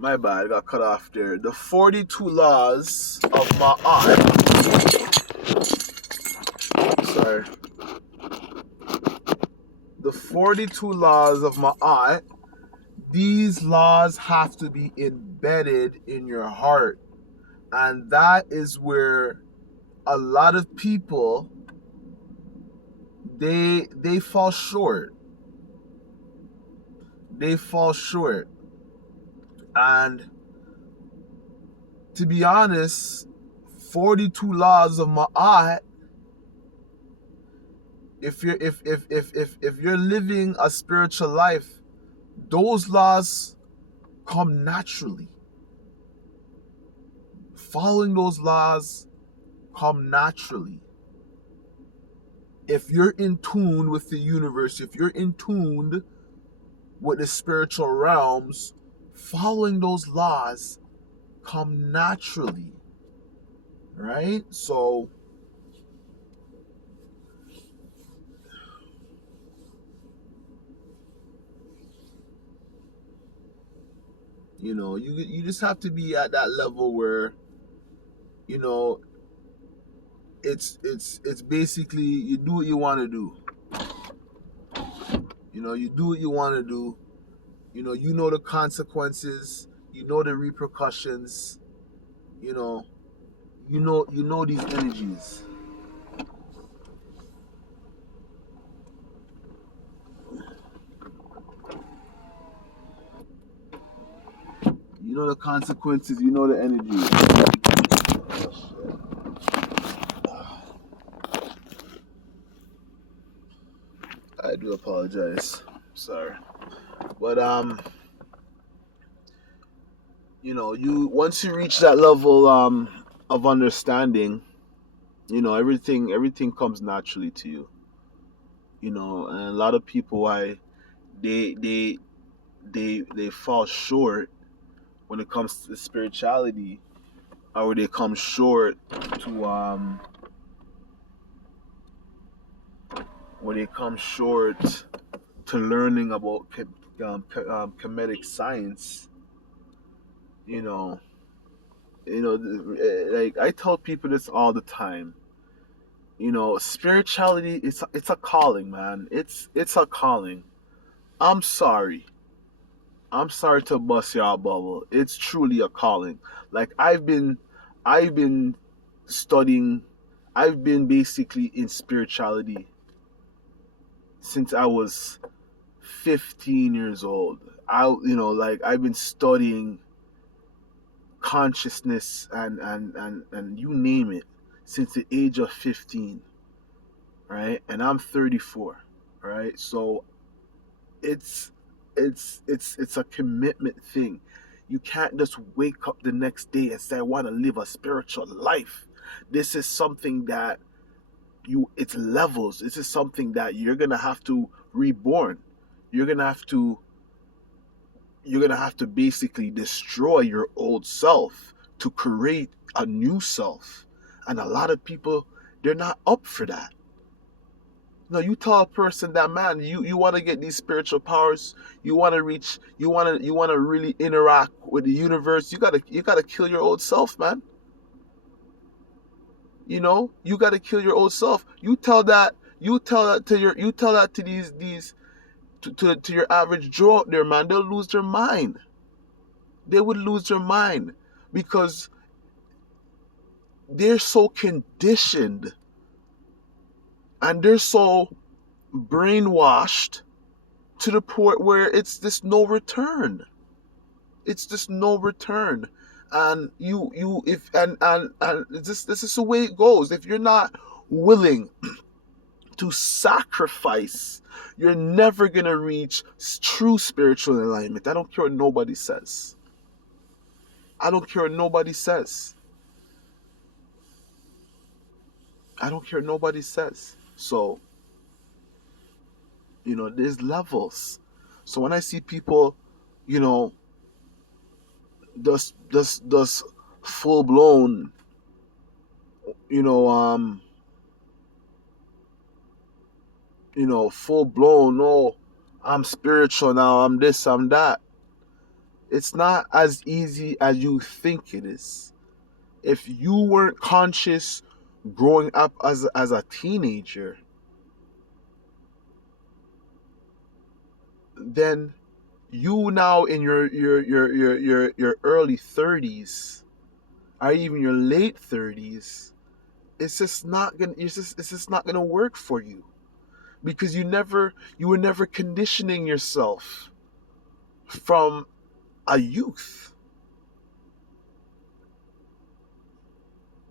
My bad, I got cut off there. The 42 laws of Ma'at. Sorry. The 42 laws of Ma'at. These laws have to be embedded in your heart. And that is where a lot of people they fall short. They fall short. And to be honest, 42 laws of Ma'at, if you're living a spiritual life, those laws come naturally. Following those laws come naturally. If you're in tune with the universe, if you're in tune with the spiritual realms, following those laws come naturally. Right? So you just have to be at that level where, you know, it's basically you do what you want to do. You do what you want to do. You know the consequences. You know the repercussions. You know, you know these energies. You know the consequences. You know the energies. I do apologize. Sorry, but you once you reach that level of understanding, everything comes naturally to you. And a lot of people, why they they they fall short when it comes to spirituality, or they come short to when they come short to learning about comedic science. you know like I tell people this all the time. Spirituality, it's a calling, man. It's a calling. I'm sorry. I'm sorry to bust y'all bubble. It's truly a calling. Like I've been studying. I've been basically in spirituality since I was 15 years old. Like I've been studying consciousness and you name it since the age of 15, right? And I'm 34, right? So it's it's a commitment thing. You can't just wake up the next day and say I want to live a spiritual life. This is something that it's levels. This is something that you're going to have to reborn. You're going to have to basically destroy your old self to create a new self. And a lot of people, they're not up for that. No, you tell a person that, man, you want to get these spiritual powers, you want to reach, you want to really interact with the universe. You gotta kill your old self, man. You gotta kill your old self. You tell that to these to your average Joe out there, man. They'll lose their mind. They would lose their mind because they're so conditioned and they're so brainwashed to the point where it's just no return. It's just no return. And you if and this is the way it goes. If you're not willing to sacrifice, you're never gonna reach true spiritual alignment. I don't care what nobody says. I don't care what nobody says. I don't care what nobody says. So, there's levels. So when I see people, you know, does full blown, you know, full blown, oh, I'm spiritual now, I'm this, I'm that. It's not as easy as you think it is. If you weren't conscious growing up as a teenager, then you now in your early 30s or even your late 30s, it's just not gonna work for you, because you were never conditioning yourself from a youth.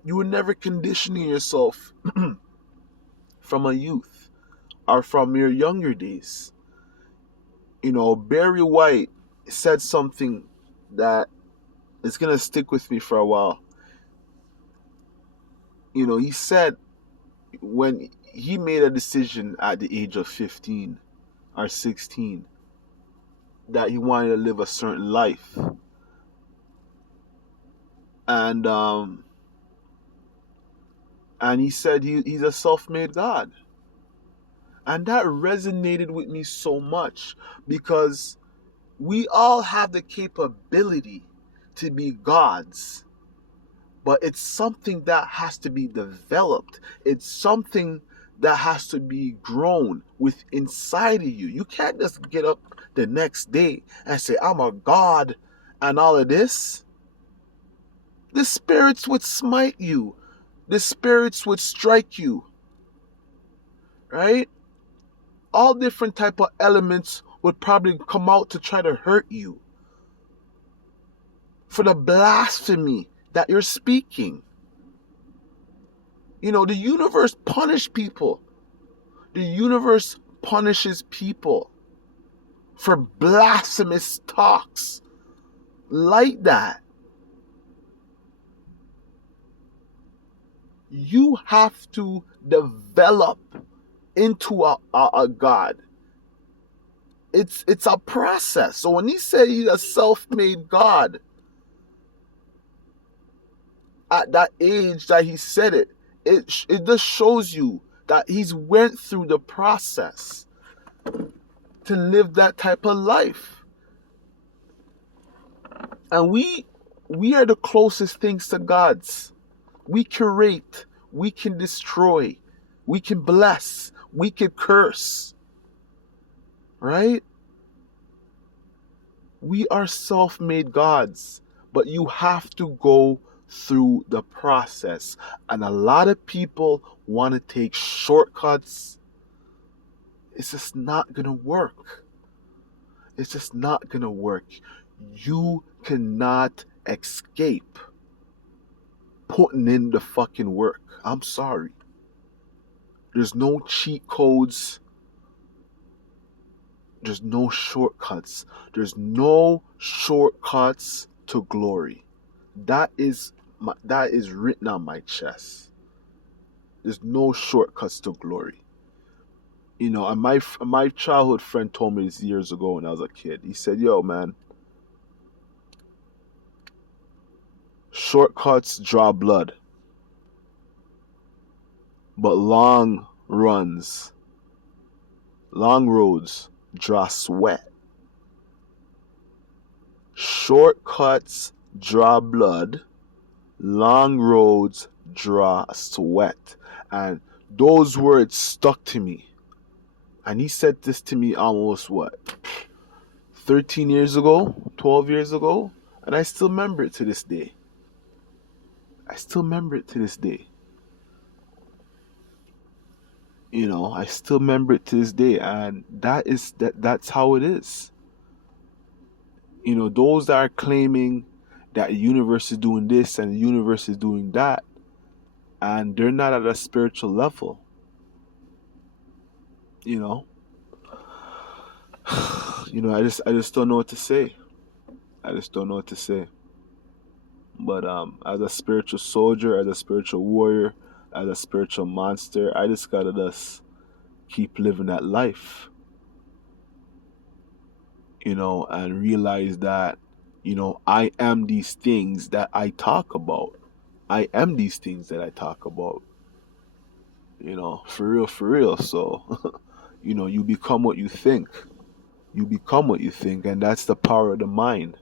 You were never conditioning yourself from a youth or from your younger days. Barry White said something that is gonna stick with me for a while. He said when he made a decision at the age of 15 or 16 that he wanted to live a certain life. And he said he's a self-made God. And that resonated with me so much, because we all have the capability to be gods, but it's something that has to be developed. It's something that has to be grown with inside of you. You can't just get up the next day and say, I'm a god and all of this. The spirits would smite you. The spirits would strike you. Right? All different type of elements would probably come out to try to hurt you for the blasphemy that you're speaking. The universe punishes people. The universe punishes people for blasphemous talks like that. You have to develop into a God. It's a process. So when he said he's a self-made God, at that age that he said it, it just shows you that he's went through the process to live that type of life. And we are the closest things to gods. We curate, we can destroy, we can bless, we can curse. Right? We are self-made gods, but you have to go through the process. And a lot of people want to take shortcuts. It's just not going to work. It's just not going to work. You cannot escape putting in the fucking work. I'm sorry. There's no cheat codes. There's no shortcuts. There's no shortcuts to glory. That is written on my chest. There's no shortcuts to glory. And my childhood friend told me this years ago when I was a kid. He said, yo, man, shortcuts draw blood, but long roads draw sweat. Shortcuts draw blood, long roads draw sweat. And those words stuck to me. And he said this to me almost 13 years ago, 12 years ago, and I still remember it to this day. I still remember it to this day. I still remember it to this day, and that's how it is. Those that are claiming that the universe is doing this and the universe is doing that, and they're not at a spiritual level. I just don't know what to say. I just don't know what to say. But as a spiritual soldier, as a spiritual warrior, as a spiritual monster, I just gotta just keep living that life. And realize that, I am these things that I talk about. I am these things that I talk about. For real. So, you become what you think. You become what you think, and that's the power of the mind.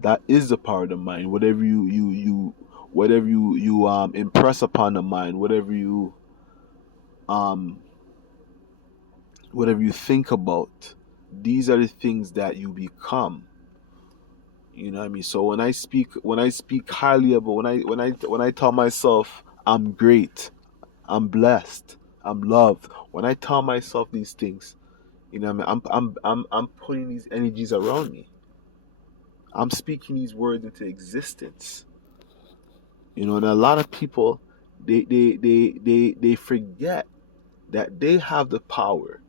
That is the power of the mind. Whatever you impress upon the mind, um whatever you think about, these are the things that you become. You know what I mean? So when I speak highly about, when I tell myself I'm great, I'm blessed, I'm loved, when I tell myself these things, you know what I mean, I'm putting these energies around me. I'm speaking these words into existence. You know, and a lot of people, they forget that they have the power.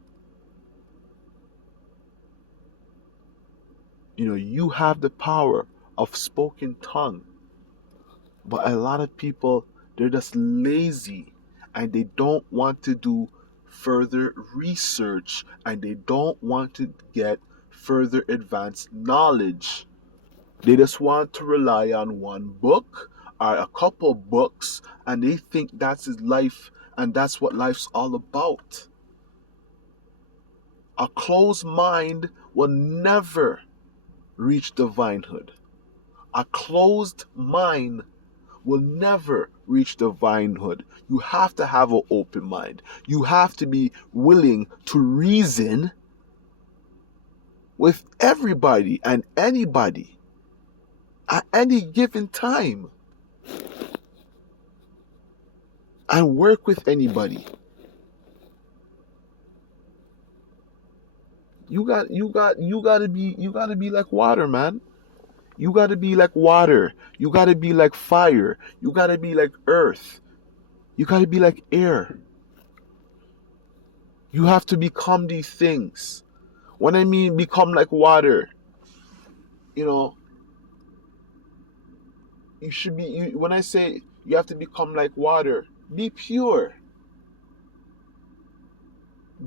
You know, you have the power of spoken tongue. But a lot of people, they're just lazy, and they don't want to do further research, and they don't want to get further advanced knowledge. They just want to rely on one book or a couple books, and they think that's his life, and that's what life's all about. A closed mind will never reach divinehood. A closed mind will never reach divinehood. You have to have an open mind. You have to be willing to reason with everybody and anybody at any given time, and work with anybody. You gotta be like water, man. You gotta be like water. You gotta be like fire. You gotta be like earth. You gotta be like air. You have to become these things. When I mean become like water, you know, you should be. When I say you have to become like water, be pure,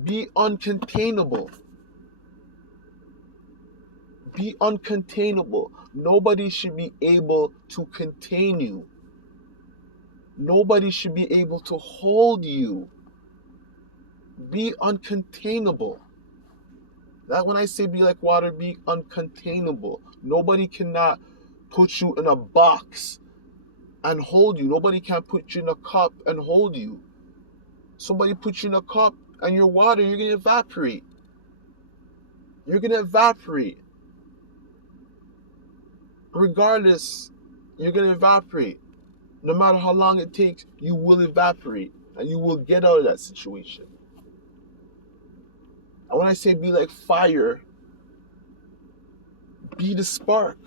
be uncontainable, be uncontainable. Nobody should be able to contain you. Nobody should be able to hold you. Be uncontainable. That when I say be like water, be uncontainable. Nobody cannot put you in a box and hold you. Nobody can put you in a cup and hold you. Somebody puts you in a cup and you're water, you're gonna evaporate. You're gonna evaporate. Regardless, you're gonna evaporate. No matter how long it takes, you will evaporate and you will get out of that situation. And when I say be like fire, be the spark,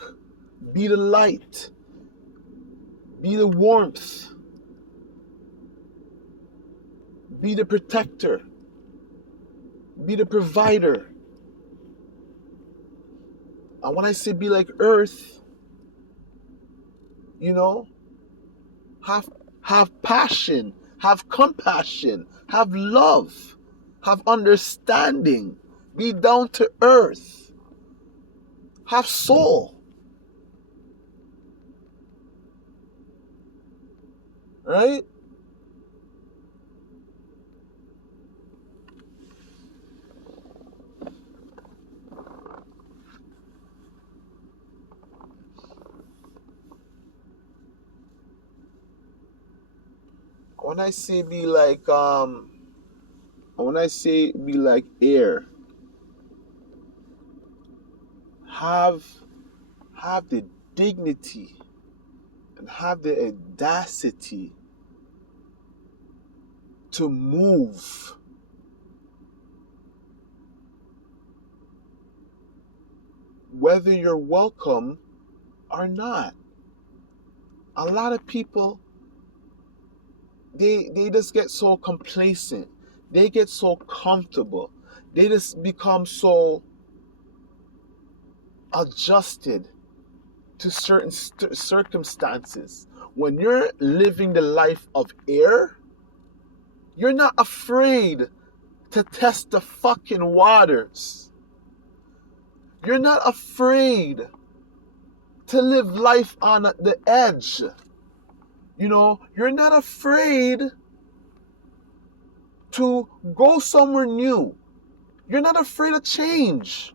be the light, be the warmth, be the protector, be the provider. And when I say be like earth, you know, have passion, have compassion, have love, have understanding, be down to earth, have soul. Right? When I say be like when I say be like air, have the dignity and have the audacity to move. Whether you're welcome or not. A lot of people, they just get so complacent. They get so comfortable. They just become so adjusted to certain circumstances. When you're living the life of air, you're not afraid to test the fucking waters. You're not afraid to live life on the edge. You know, you're not afraid to go somewhere new. You're not afraid of change.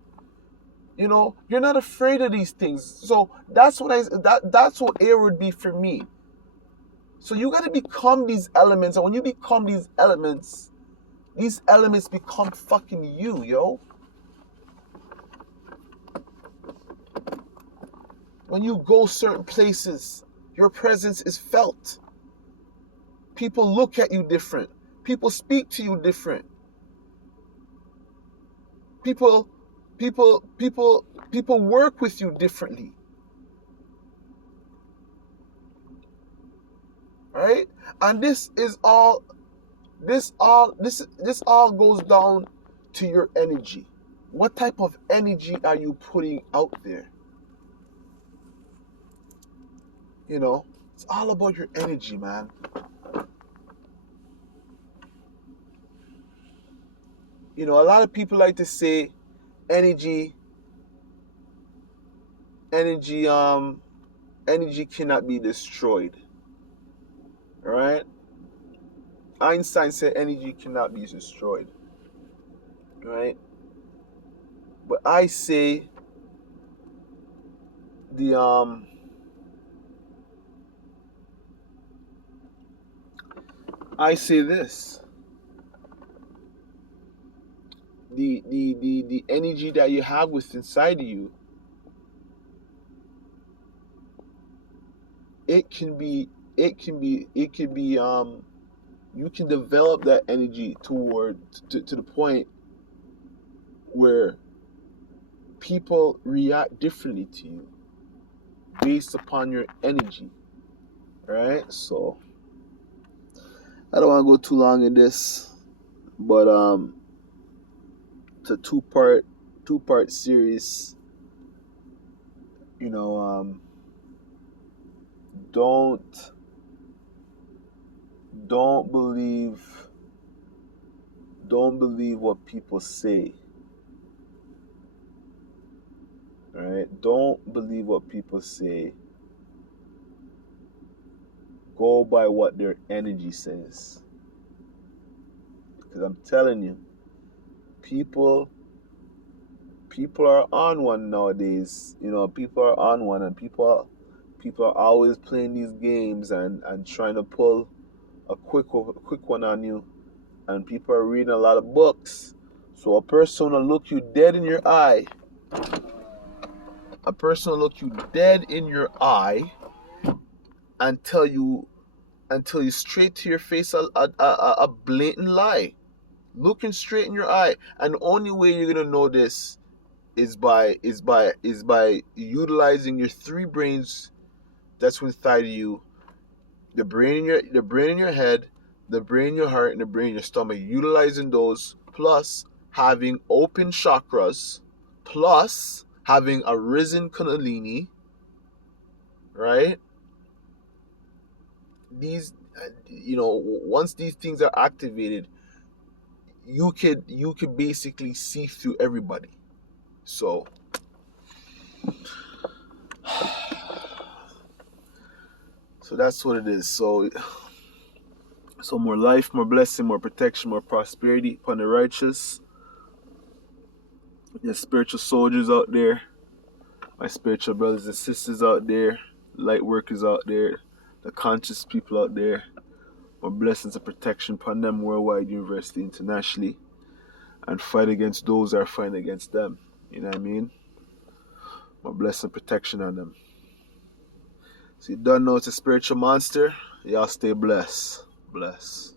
You know, you're not afraid of these things. So that's what air would be for me. So you got to become these elements, and when you become these elements become fucking you, yo. When you go certain places, your presence is felt. People look at you different. People speak to you different. People people work with you differently. Right? And this all goes down to your energy. What type of energy are you putting out there? You know, it's all about your energy, man. You know, a lot of people like to say energy, energy, energy cannot be destroyed. Right? Einstein said energy cannot be destroyed. Right? But I say the I say this. The energy that you have within inside of you, it can be you can develop that energy to the point where people react differently to you based upon your energy. Right? So I don't want to go too long in this, but it's a two part series. You know, don't don't believe don't believe what people say. Right? Don't believe what people say. Go by what their energy says. Because I'm telling you, people are on one nowadays. You know, people are on one, and people are always playing these games and trying to pull a quick one on you. And people are reading a lot of books. So a person will look you dead in your eye. A person will look you dead in your eye and tell you straight to your face a blatant lie, looking straight in your eye. And the only way you're gonna know this is by utilizing your three brains that's inside of you: the brain in your head, the brain in your heart, and the brain in your stomach. Utilizing those, plus having open chakras, plus having a risen kundalini, right? These, you know, once these things are activated, you could basically see through everybody. So that's what it is. So more life, more blessing, more protection, more prosperity upon the righteous. There's spiritual soldiers out there, my spiritual brothers and sisters out there, light workers out there, the conscious people out there. More blessings and protection upon them worldwide, university, internationally, and fight against those that are fighting against them. You know what I mean? More blessing and protection on them. So you don't know it's a spiritual monster. Y'all stay blessed. Bless.